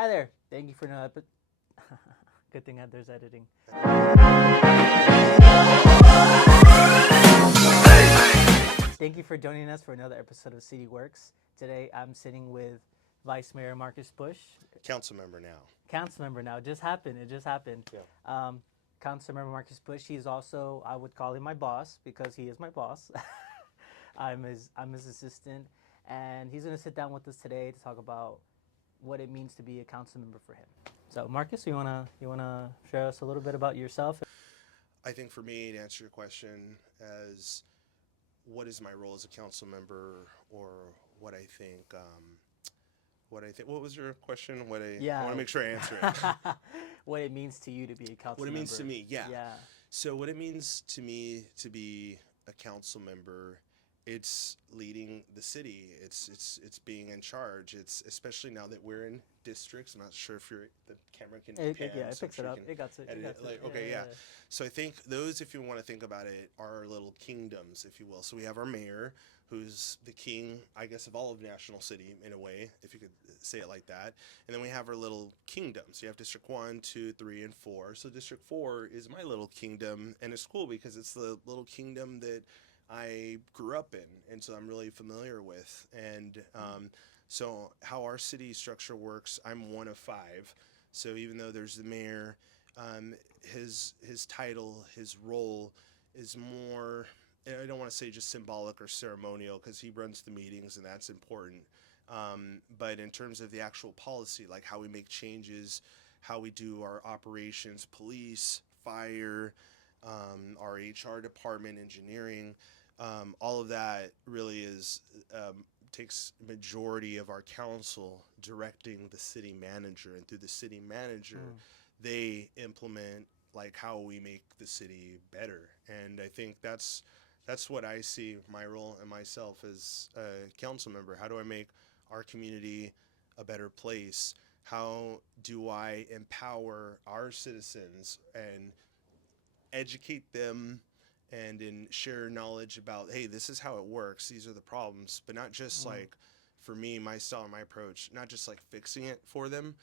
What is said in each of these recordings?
Hi there. Thank you for another good thing that there's editing. Thank you for joining us for another episode of City Works. Today I'm sitting with Vice Mayor Marcus Bush. Councilmember now. Councilmember now. It just happened. Yeah. Councilmember Marcus Bush. He's also, I would call him my boss because he is my boss. I'm his assistant, and he's going to sit down with us today to talk about what it means to be a council member for him. So, Marcus, you wanna share us a little bit about yourself? I think for me, to answer your question as what is my role as a council member, or what I think, what was your question? I want to make sure I answer it. What it means to you to be a council member. What it means to me, yeah. Yeah. So what it means to me to be a council member, it's leading the city. It's being in charge. It's especially now that we're in districts. I'm not sure if the camera can pan. Yeah, it picks it up. It got it. Okay, yeah. So I think those, if you want to think about it, are little kingdoms, if you will. So we have our mayor, who's the king, I guess, of all of National City, in a way, if you could say it like that. And then we have our little kingdoms. You have District 1, 2, 3, and 4. So District 4 is my little kingdom, and it's cool because it's the little kingdom that I grew up in, and so I'm really familiar with. And so how our city structure works, I'm one of 5. So even though there's the mayor, his title, his role is more, I don't want to say just symbolic or ceremonial, because he runs the meetings and that's important. But in terms of the actual policy, like how we make changes, how we do our operations, police, fire, our HR department, engineering, all of that really is takes majority of our council directing the city manager, and through the city manager, they implement like how we make the city better. And I think that's what I see my role and myself as a council member. How do I make our community a better place? How do I empower our citizens and educate them and share knowledge about, hey, this is how it works, these are the problems, but not just like, for me, my style and my approach, not just like fixing it for them,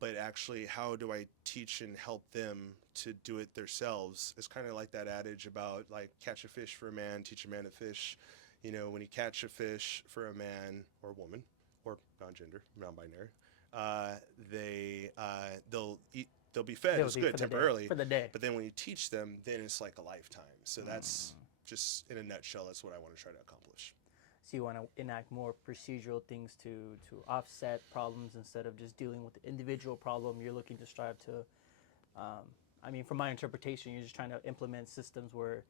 but actually how do I teach and help them to do it themselves. It's kind of like that adage about like catch a fish for a man, teach a man to fish. You know, when you catch a fish for a man or woman or non-binary, they'll be fed. It's good temporarily for the day. But then when you teach them, then it's like a lifetime. So that's just, in a nutshell, that's what I want to try to accomplish. So you want to enact more procedural things to offset problems instead of just dealing with the individual problem. You're looking to strive to, I mean, from my interpretation, you're just trying to implement systems where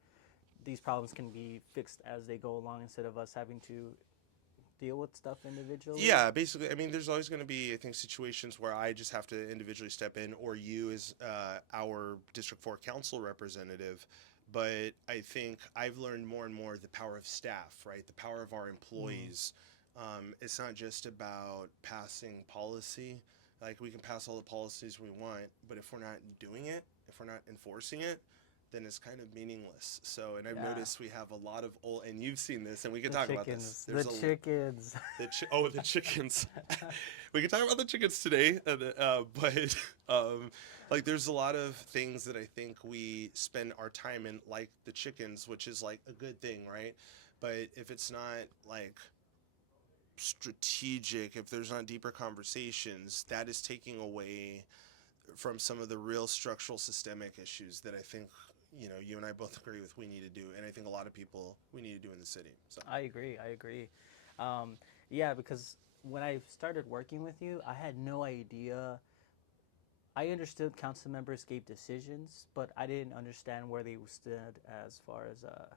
these problems can be fixed as they go along instead of us having to deal with stuff individually? Yeah, basically. I mean, there's always going to be, I think, situations where I just have to individually step in, or you as our District 4 council representative. But I think I've learned more and more the power of staff, right? The power of our employees. It's not just about passing policy. Like, we can pass all the policies we want, but if we're not doing it, if we're not enforcing it, then it's kind of meaningless. So, and I've noticed we have a lot of old, and you've seen this, and we can talk about this. The chickens. The chickens. We can talk about the chickens today, but like there's a lot of things that I think we spend our time in, like the chickens, which is like a good thing, right? But if it's not like strategic, if there's not deeper conversations, that is taking away from some of the real structural systemic issues that I think, you and I both agree with we need to do, and I think a lot of people we need to do in the city. So I agree. Yeah, because when I started working with you, I had no idea. I understood council members gave decisions, but I didn't understand where they stood as far as a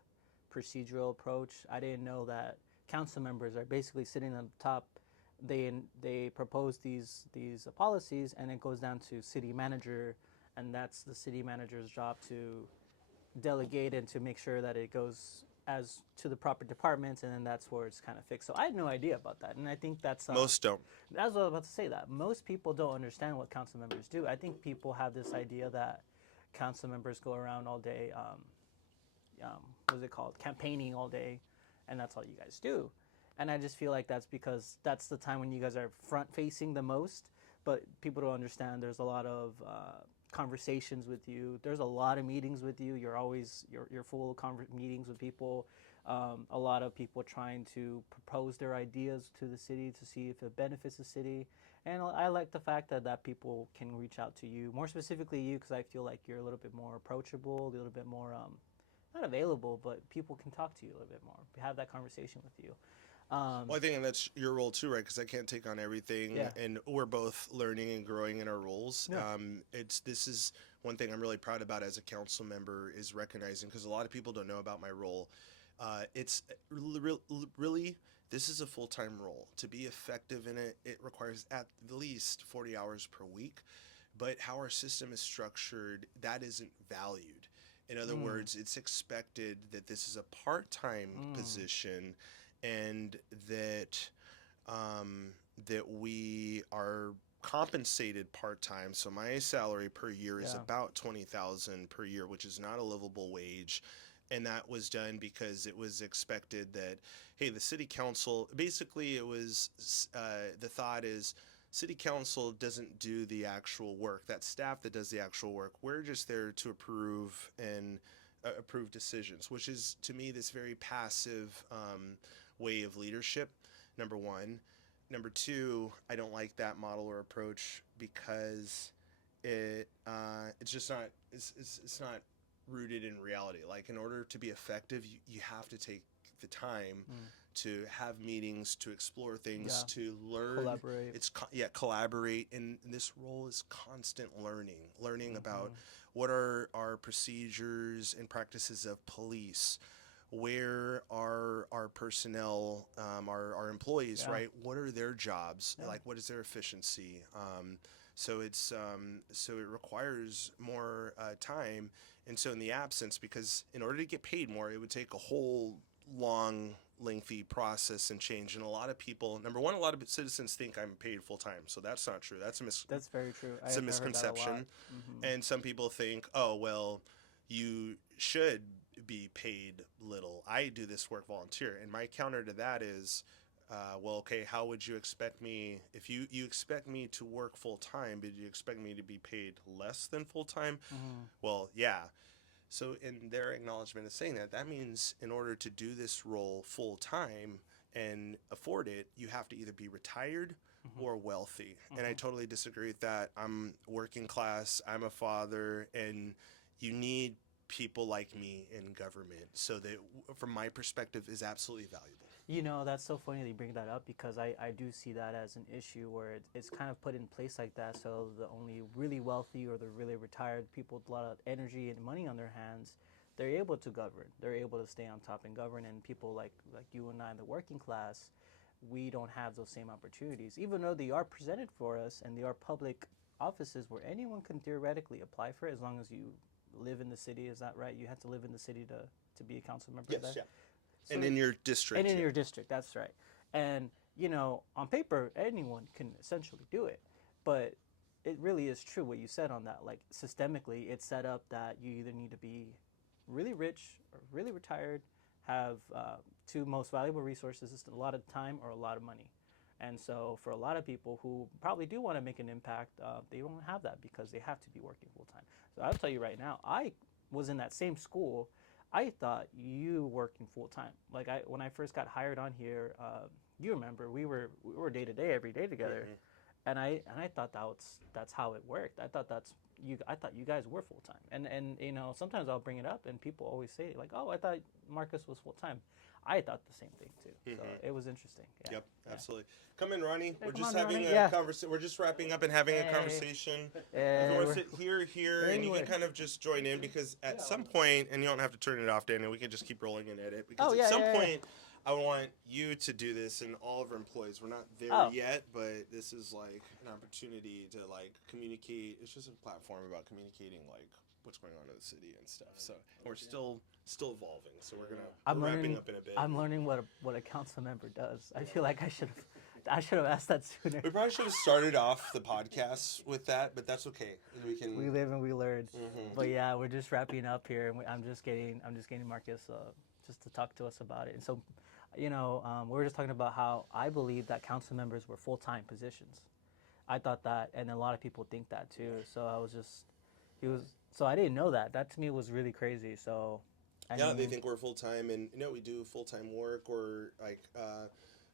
procedural approach. I didn't know that council members are basically sitting on top. They propose these policies, and it goes down to city manager, and that's the city manager's job to delegate and to make sure that it goes as to the proper departments, and then that's where it's kind of fixed. So I had no idea about that, and I think that's most don't. That's what I was about to say. That most people don't understand what council members do. I think people have this idea that council members go around all day, what's it called, campaigning all day, and that's all you guys do. And I just feel like that's because that's the time when you guys are front facing the most. but people don't understand. There's a lot of conversations with you. There's a lot of meetings with you. You're full of meetings with people. A lot of people trying to propose their ideas to the city to see if it benefits the city. And I like the fact that people can reach out to you, more specifically you, because I feel like you're a little bit more approachable, a little bit more not available, but people can talk to you a little bit more, have that conversation with you. Well, I think that's your role too, right? Because I can't take on everything, Yeah. and we're both learning and growing in our roles. Yeah. This is one thing I'm really proud about as a council member is recognizing, because a lot of people don't know about my role. It's really, this is a full time role. To be effective in it, it requires at least 40 hours per week. But how our system is structured, that isn't valued. In other words, it's expected that this is a part time position, and that that we are compensated part time. So my salary per year is Yeah. about 20,000 per year, which is not a livable wage. And that was done because it was expected that, hey, the city council, basically it was, the thought is, city council doesn't do the actual work. That staff that does the actual work, we're just there to approve and approve decisions, which is to me this very passive way of leadership. Number one. Number two, I don't like that model or approach because it's just not it's not rooted in reality. Like, in order to be effective, you have to take the time to have meetings, to explore things, Yeah. to learn. Collaborate. Collaborate. And this role is constant learning about what are our procedures and practices of police, where are our personnel, our employees, Yeah. right? What are their jobs? Yeah. Like, what is their efficiency? So it requires more time. And so in the absence, because in order to get paid more, it would take a whole long, lengthy process and change. And a lot of people, number one, a lot of citizens think I'm paid full time. So that's not true. That's That's very true. it's a I've heard that a lot. misconception. And some people think, oh, well, you should be paid little. I do this work volunteer. And my counter to that is, well, okay, how would you expect me, if you expect me to work full time, but you expect me to be paid less than full time? Well, yeah. So in their acknowledgement of saying that, that means in order to do this role full time and afford it, you have to either be retired or wealthy. And I totally disagree with that. I'm working class, I'm a father, and you need people like me in government. So that, from my perspective, is absolutely valuable. You know, that's so funny that you bring that up, because I do see that as an issue where it's kind of put in place like that. So the only really wealthy or the really retired people with a lot of energy and money on their hands, they're able to govern. They're able to stay on top and govern. And people like you and I in the working class, we don't have those same opportunities, even though they are presented for us and they are public offices where anyone can theoretically apply for it as long as you live in the city. Is that right? You have to live in the city to be a council member there? Yeah. So And in your district. and in your district, that's right. And you know, on paper, anyone can essentially do it, but it really is true what you said on that. Like, systemically, it's set up that you either need to be really rich or really retired, have two most valuable resources: is a lot of time or a lot of money. And so, for a lot of people who probably do want to make an impact, they don't have that because they have to be working full time. So I'll tell you right now, I was in that same school. I thought you working full time. Like, when I first got hired on here, you remember we were day to day every day together, and I thought that's how it worked. I thought I thought you guys were full time. And you know, sometimes I'll bring it up and people always say like, oh, I thought Marcus was full time. I thought the same thing too. So it was interesting. Yeah. Yep, absolutely. Come in, Ronnie. We're come just on, having Ronnie. a Yeah. conversation. We're just wrapping up and having a conversation. If you want to sit here, and you can kind of just join in, because at some point, and you don't have to turn it off, Daniel, we can just keep rolling and edit, because at some point, I want you to do this, and all of our employees. We're not there yet, but this is like an opportunity to like communicate. It's just a platform about communicating like what's going on in the city and stuff. So we're still evolving. So we're wrapping up in a bit. I'm learning what a council member does. I feel like I should have asked that sooner. We probably should have started off the podcast with that, but that's okay. We live and we learn. But yeah, we're just wrapping up here, and I'm just getting Marcus just to talk to us about it. And so, you know, we were just talking about how I believe that council members were full-time positions. I thought that, and a lot of people think that too. So I was just, he was. So I didn't know that. That to me was really crazy. So, I Yeah, they mean, think we're full time, and we do full time work. Or like,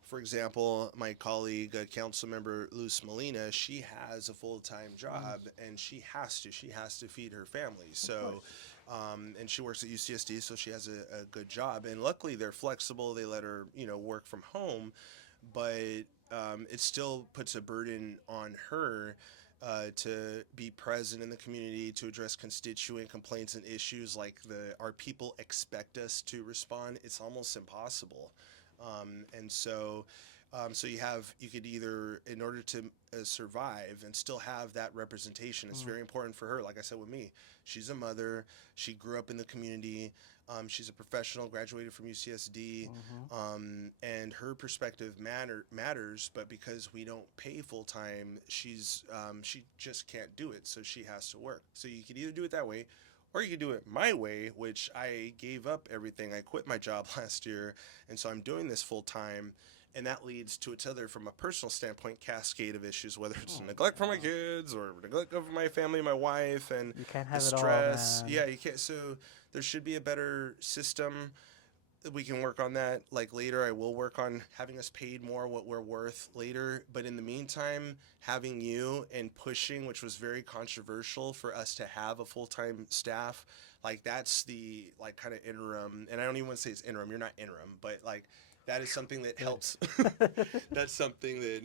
for example, my colleague, council member Luz Molina, she has a full time mm, job, and she has to feed her family. of So, course. and she works at UCSD, so she has a good job. And luckily, they're flexible. They let her, work from home, but it still puts a burden on her to be present in the community, to address constituent complaints and issues like the our people expect us to respond. It's almost impossible, and so. So you could either, in order to survive and still have that representation, it's Mm, very important for her. Like I said with me, she's a mother. She grew up in the community. She's a professional, graduated from UCSD, mm-hmm. and her perspective matters. But because we don't pay full time, she just can't do it. So she has to work. So you could either do it that way, or you could do it my way, which I gave up everything. I quit my job last year, and so I'm doing this full time. And that leads to its other, from a personal standpoint, cascade of issues, whether it's Oh neglect for my no, kids or neglect of my family, my wife, and you can't the have it all, stress. man. Yeah, you can't. So there should be a better system. We can work on that. Like later, I will work on having us paid more what we're worth later. But in the meantime, having you and pushing, which was very controversial for us to have a full time staff, like that's the like kind of interim. And I don't even want to say it's interim. You're not interim, but like that is something that Good. helps. That's something that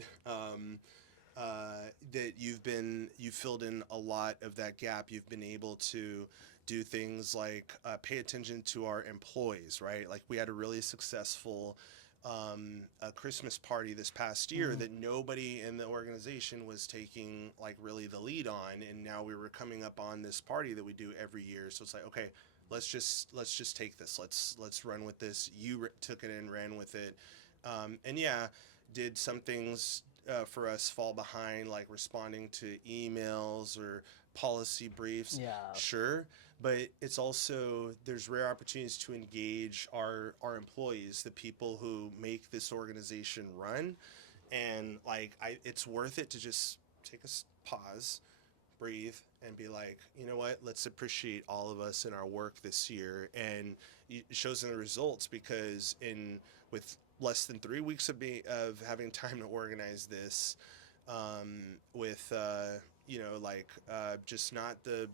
that you've filled in a lot of that gap. You've been able to do things like pay attention to our employees, right? Like we had a really successful a Christmas party this past year Mm, that nobody in the organization was taking like really the lead on, and now we were coming up on this party that we do every year. So it's like, okay, let's just take this. Let's run with this. You took it and ran with it, and yeah, did some things for us fall behind, like responding to emails or policy briefs. yeah. Sure, but it's also there's rare opportunities to engage our employees, the people who make this organization run, and like it's worth it to just take a pause, breathe, and be like, you know what, let's appreciate all of us in our work this year. And it shows in the results, because in with less than 3 weeks of having time to organize this, with just not the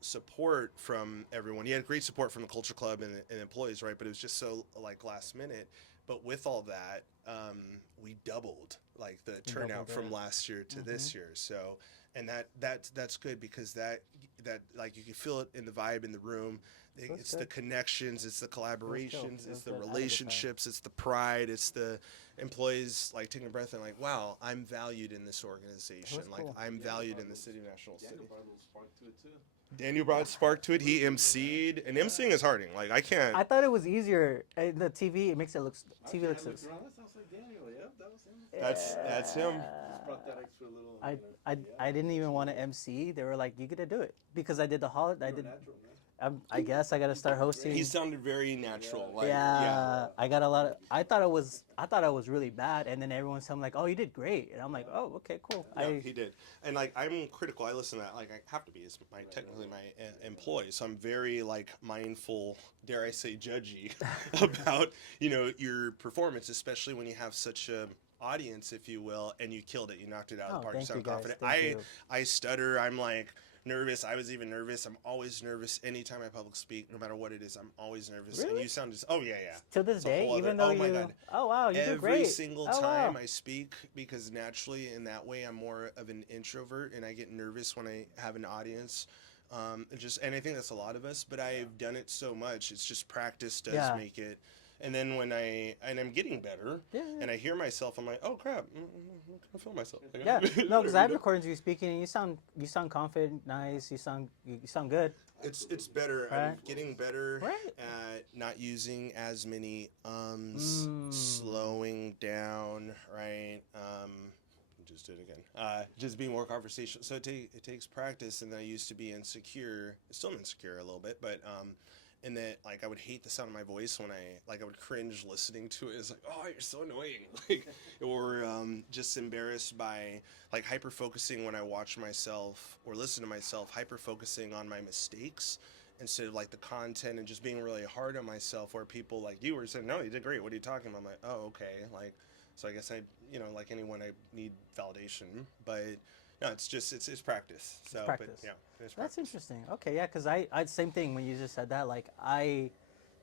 support from everyone. You had great support from the culture club and employees, right? But it was just so like last minute. But with all that, we doubled like the You turnout doubled from it. last year to Mm-hmm. this year. So, and that's good, because that like you can feel it in the vibe in the room. So it's It's the good. connections, it's the It was dope. collaborations, It it's was the good. I had a good time. relationships, it's the pride, it's the employees like taking a breath and like, wow, I'm valued in this It organization. was Like cool. I'm Yeah, valued in the city of National City. Daniel brought a little spark to it too. Daniel brought spark to it. He emceed, and emceeing is harding. Like I can't. I thought it was easier. The TV, it makes it look. TV Actually, I looks. looked around. That sounds like Daniel. Yep, that was him. That's him. Just brought that extra little. I, I, Yeah, I didn't even want to MC. They were like, "You get to do it," because I did the holiday. I you're a did. natural, man. I guess I got to start hosting. He sounded very natural. Yeah. Like Yeah, I got a lot of. I thought I was really bad, and then everyone's telling me like, "Oh, you did great," and I'm like, "Oh, okay, cool." Yeah, he did. And like I'm critical. I listen to that. Like I have to be. It's technically my employee, so I'm very like mindful. Dare I say, judgy about your performance, especially when you have such a audience, if you will, and you killed it. You knocked it out of Oh, the park. You thank you sound guys. confident. Thank you. I stutter. I'm like nervous. I was even nervous. I'm always nervous anytime I public speak, no matter what it is. I'm always nervous. And Really? you sound just. Oh yeah, yeah. To this It's a day, whole even other- though oh my you. God. Oh wow, you do Every great. single Oh, time wow. I speak, because naturally in that way I'm more of an introvert, and I get nervous when I have an audience. And I think that's a lot of us, but I've done it so much. It's just practice does Yeah. make it. And then I'm getting better, Yeah, and I hear myself, I'm like, oh crap, I feel myself. yeah. No, because I have recordings of you speaking, and you sound confident, nice. You sound good. It's better. I'm Right. getting better Right. at not using as many ums, slowing down, right? Just do it again. Just being more conversational. So it takes practice, and then I used to be insecure. Still insecure a little bit, but and that like I would hate the sound of my voice when I would cringe listening to it. It's like, oh, you're so annoying, like, or just embarrassed by like hyper focusing when I watch myself or listen to myself, hyper focusing on my mistakes instead of like the content and just being really hard on myself. Where people like you were saying, no, you did great. What are you talking about? I'm like, oh, okay, like. So I guess like anyone, I need validation, but no, it's just it's practice. So, It's practice. but yeah, it's That's practice. interesting. Okay, yeah, because I same thing when you just said that. Like I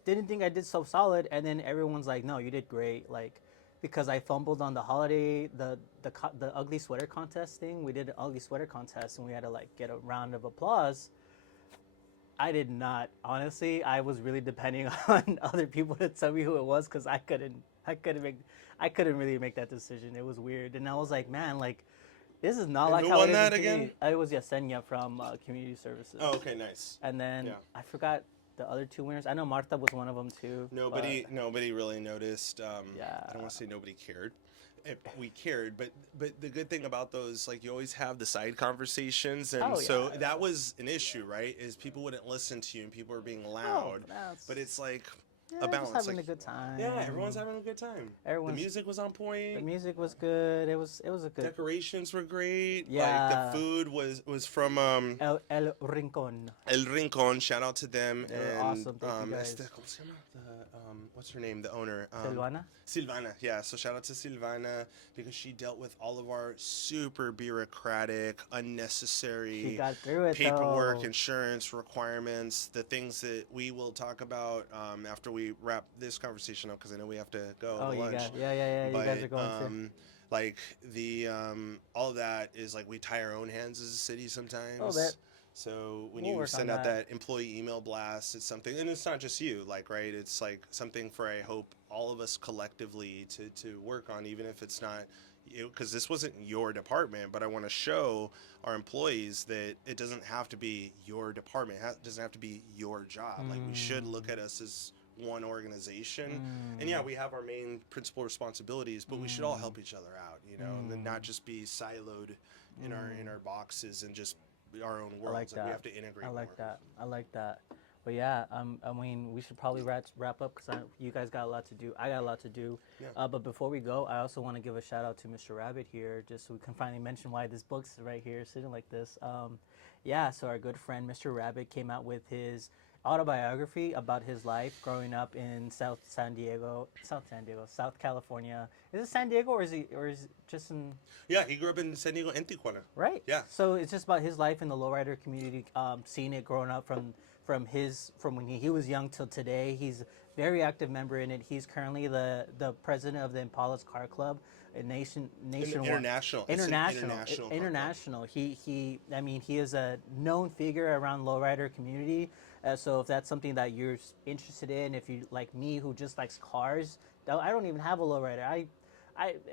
didn't think I did so solid, and then everyone's like, "No, you did great." Like because I fumbled on the holiday, the ugly sweater contest thing. We did an ugly sweater contest, and we had to like get a round of applause. I did not. Honestly, I was really depending on other people to tell me who it was because I couldn't really make that decision. It was weird, and I was like, man, like this is not And like who how won it is that in again? community. I was Yesenia from Community Services. Oh, okay, nice. And then Yeah. I forgot the other two winners. I know Marta was one of them too. Nobody really noticed. Yeah. I don't want to say nobody cared. We cared, but the good thing about those, like, you always have the side conversations, and Oh, so yeah. that was an issue, right? Is people wouldn't listen to you and people were being loud, but it's like a balance. Just having like, a good time. yeah, everyone's having a good time. Everyone's- The music was on point. The music was good. It was a good. Decorations were great. Yeah. Like the food was from El Rincon. El Rincon. Shout out to them. They were and awesome. Thank you guys. ¿Cómo se llama? What's her name? The owner. Silvana. Silvana, yeah. So shout out to Silvana because she dealt with all of our super bureaucratic, unnecessary She got through it paperwork, though. insurance requirements, the things that we will talk about after we wrap this conversation up because I know we have to go Oh, to you lunch. got yeah. But, you guys are going to. like the all of that is like we tie our own hands as a city sometimes. A little bit. So when We'll you work send on out that. that employee email blast, it's something, and it's not just you, like, right? It's like something for, I hope, all of us collectively to work on, even if it's not you, because this wasn't your department, but I want to show our employees that it doesn't have to be your department. It doesn't have to be your job. Like, we should look at us as one organization. And yeah, we have our main principal responsibilities, but we should all help each other out, and then not just be siloed in our boxes and just our own worlds. like that. We have to integrate I like more. that. I like that. But yeah, I mean, we should probably wrap up because you guys got a lot to do. I got a lot to do. Yeah. But before we go, I also want to give a shout out to Mr. Rabbit here, just so we can finally mention why this book's right here, sitting like this. So our good friend Mr. Rabbit came out with his autobiography about his life growing up in South California. Is it San Diego or is it just in? Yeah, he grew up in San Diego and Tijuana. Right. Yeah. So it's just about his life in the lowrider community, seeing it growing up from when he was young till today. He's a very active member in it. He's currently the president of the Impala's Car Club, a nationwide. International. It's an international. International. He is a known figure around lowrider community. So if that's something that you're interested in, if you like me who just likes cars, though I don't even have a lowrider.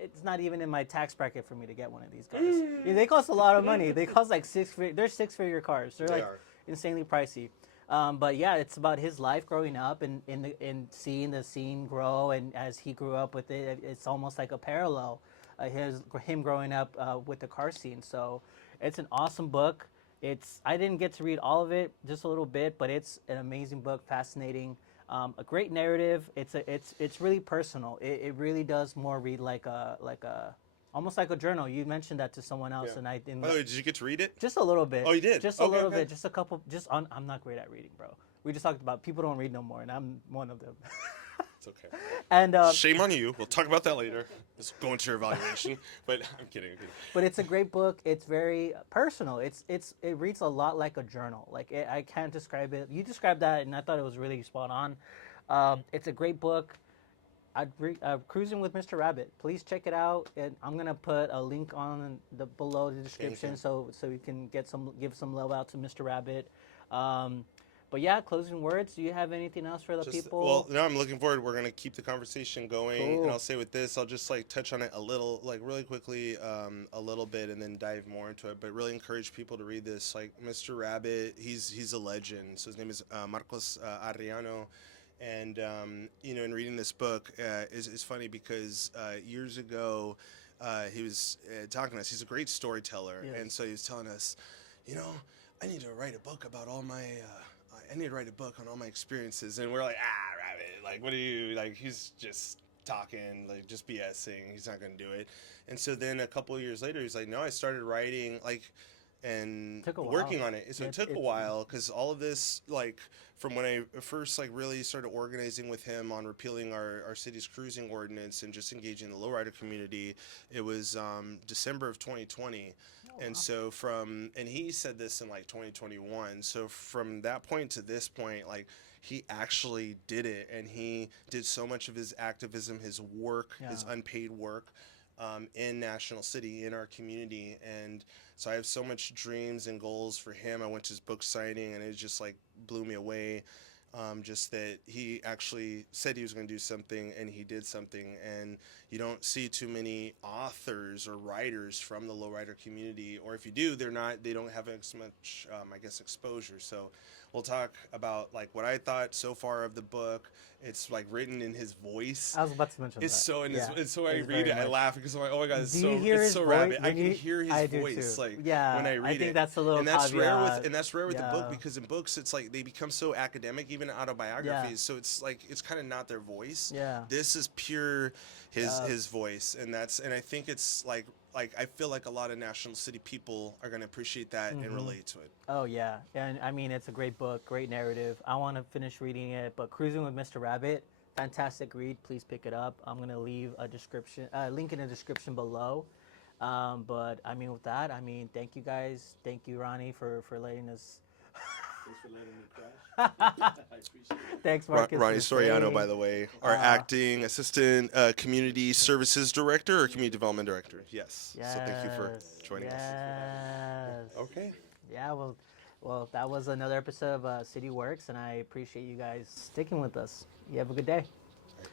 It's not even in my tax bracket for me to get one of these cars. Yeah, they cost a lot of money. They cost like they're six-figure cars. They're like insanely pricey. But yeah, it's about his life growing up and seeing the scene grow, and as he grew up with it, it's almost like a parallel. Him growing up with the car scene. So it's an awesome book. I didn't get to read all of it, just a little bit, but it's an amazing book, fascinating. A great narrative. It's really personal. It really does more read like a almost like a journal. You mentioned that to someone else, and I didn't. By the way, did you get to read it? Just a little bit. Oh, you did? Just a little bit. Just a couple. I'm not great at reading, bro. We just talked about people don't read no more, and I'm one of them. It's okay. And Shame on you. We'll talk about that later. Let's go into your evaluation. But I'm kidding. But it's a great book. It's very personal. It reads a lot like a journal. Like I can't describe it. You described that, and I thought it was really spot on. It's a great book. Cruising with Mr. Rabbit. Please check it out, and I'm gonna put a link on below the description so you can give some love out to Mr. Rabbit. But yeah, closing words. Do you have anything else for the people? Well, no, I'm looking forward. We're gonna keep the conversation going, Cool. and I'll say with this, I'll just like touch on it a little, like really quickly, a little bit, and then dive more into it. But really encourage people to read this. Like Mr. Rabbit, he's a legend. So his name is Marcos Arriano. And in reading this book is funny because years ago he was talking to us. He's a great storyteller, Yes. and so he was telling us, I need to write a book about all my I need to write a book on all my experiences. And we're like, Rabbit, like, what are you, like, he's just talking, like, just BSing. He's not going to do it. And so then a couple of years later, he's like, no, I started writing, like, and Took a while. working on it. So it took a It's while because all of this, like, from when I first, like, really started organizing with him on repealing our city's cruising ordinance and just engaging the lowrider community, it was December of 2020. And so and he said this in like 2021. So from that point to this point, like, he actually did it, and he did so much of his activism, his work, his unpaid work in National City, in our community. And so I have so much dreams and goals for him. I went to his book signing, and it just like blew me away. Just that he actually said he was going to do something, and he did something. And you don't see too many authors or writers from the lowrider community, or if you do, they don't have as much, I guess, exposure. So we'll talk about like what I thought so far of the book. It's like written in his voice. I was about to mention It's that. so, and Yeah, it's so I it's read very it, I much. laugh because I'm like, oh my god, it's Do so you hear it's his so voice? rabid. I When can you- hear his I do voice, too. like Yeah, when I read I think it. that's a little And that's rare caveat. with the book, Yeah. because in books it's like they become so academic, even autobiographies. So it's like it's kind of not their voice. Yeah. This is pure Yeah. his voice, and I think it's like I feel like a lot of National City people are going to appreciate that and relate to it. Oh yeah, and I mean it's a great book, great narrative. I want to finish reading it, but Cruising with Mr. Rabbit, fantastic read. Please pick it up. I'm gonna leave a link in the description below. But I mean with that, I mean thank you guys, thank you Ronnie for letting us. Thanks for letting me crash. I appreciate it. Thanks Marcus. Ronnie for Soriano, staying. by the way, our acting assistant, community services director or community development director. Yes. So thank you for joining us. Yes. Okay. Yeah. Well, that was another episode of City Works, and I appreciate you guys sticking with us. You have a good day. All right.